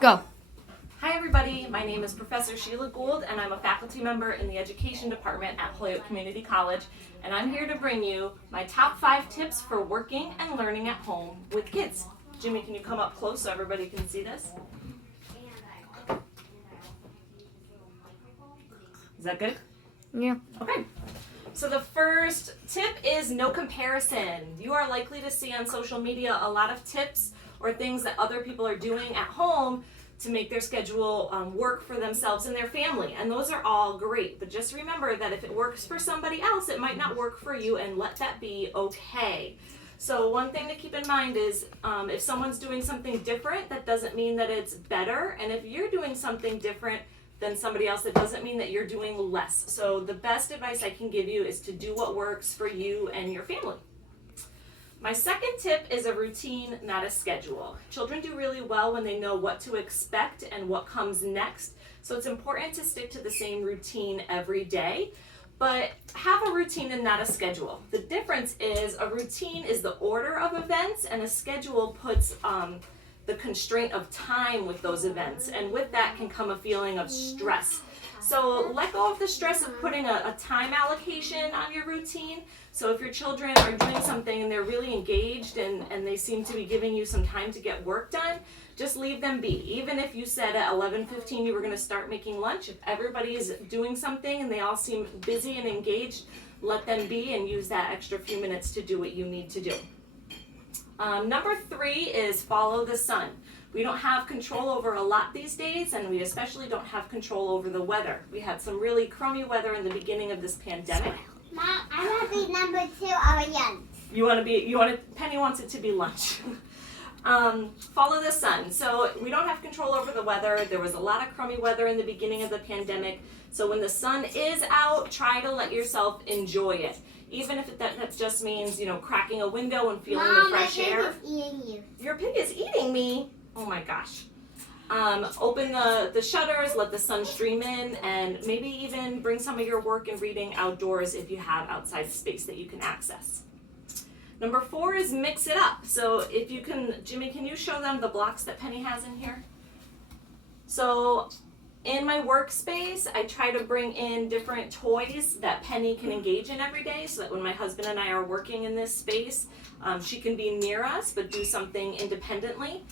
Go. Hi everybody, my name is Professor Sheila Gould and I'm a faculty member in the Education Department at Holyoke Community College, and I'm here to bring you my top 5 tips for working and learning at home with kids. Jimmy, can you come up close so everybody can see this? Is that good? Yeah. Okay. So the first tip is no comparison. You are likely to see on social media a lot of tips or things that other people are doing at home to make their schedule work for themselves and their family. And those are all great, but just remember that if it works for somebody else, it might not work for you, and let that be okay. So one thing to keep in mind is if someone's doing something different, that doesn't mean that it's better. And if you're doing something different than somebody else, that doesn't mean that you're doing less. So the best advice I can give you is to do what works for you and your family. My second tip is a routine, not a schedule. Children do really well when they know what to expect and what comes next. So it's important to stick to the same routine every day, but have a routine and not a schedule. The difference is a routine is the order of events, and a schedule puts the constraint of time with those events, and with that can come a feeling of stress. So let go of the stress of putting a time allocation on your routine. So if your children are doing something and they're really engaged and they seem to be giving you some time to get work done, just leave them be. Even if you said at 11:15 you were going to start making lunch, if everybody is doing something and they all seem busy and engaged, let them be and use that extra few minutes to do what you need to do. Number 3 is follow the sun. We don't have control over a lot these days, and we especially don't have control over the weather. We had some really crummy weather in the beginning of this pandemic. Mom, I want to be number 2 orange. Penny wants it to be lunch. Follow the sun. So we don't have control over the weather. There was a lot of crummy weather in the beginning of the pandemic. So when the sun is out, try to let yourself enjoy it. Even if that just means, cracking a window and feeling the fresh air. Mom, my pig is eating you. Your pig is eating me? Oh my gosh. Open the shutters, let the sun stream in, and maybe even bring some of your work and reading outdoors if you have outside space that you can access. Number 4 is mix it up. So if you can, Jimmy, can you show them the blocks that Penny has in here? So in my workspace, I try to bring in different toys that Penny can engage in every day, so that when my husband and I are working in this space, she can be near us but do something independently.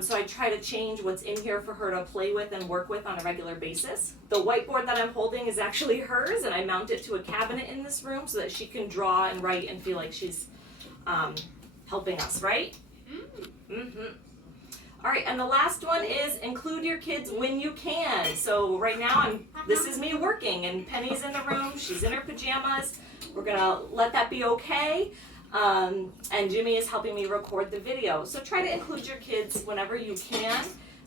So I try to change what's in here for her to play with and work with on a regular basis. The whiteboard that I'm holding is actually hers, and I mount it to a cabinet in this room so that she can draw and write and feel like she's helping us, right? Mm-hmm. All right, and the last one is include your kids when you can. So right now, this is me working, and Penny's in the room. She's in her pajamas. We're gonna let that be okay. And Jimmy is helping me record the video. So try to include your kids whenever you can,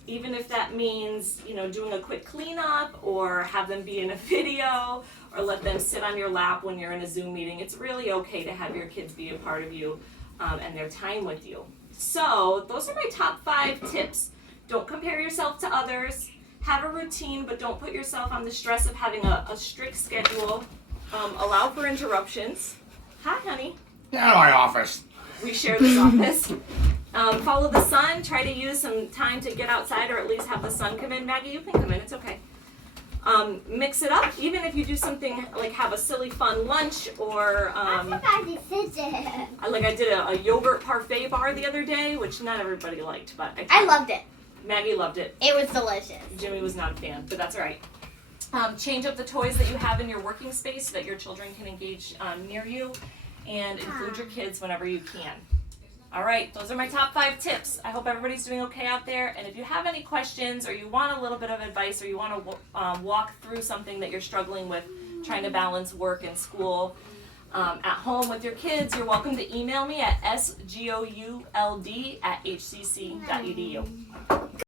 even if that means, doing a quick cleanup or have them be in a video or let them sit on your lap when you're in a Zoom meeting. It's really okay to have your kids be a part of you and their time with you. So those are my top 5 tips. Don't compare yourself to others. Have a routine, but don't put yourself on the stress of having a strict schedule. Allow for interruptions. Hi, honey. Get out of my office. We share this office. Follow the sun. Try to use some time to get outside or at least have the sun come in. Maggie, you can come in. It's okay. Mix it up. Even if you do something like have a silly fun lunch or I forgot the scissors. I did a yogurt parfait bar the other day, which not everybody liked, but I loved it. Maggie loved it. It was delicious. Jimmy was not a fan, but that's all right. Change up the toys that you have in your working space so that your children can engage near you, and include your kids whenever you can. All right, those are my top 5 tips. I hope everybody's doing okay out there. And if you have any questions or you want a little bit of advice or you want to walk through something that you're struggling with, trying to balance work and school at home with your kids, you're welcome to email me at sgould@hcc.edu.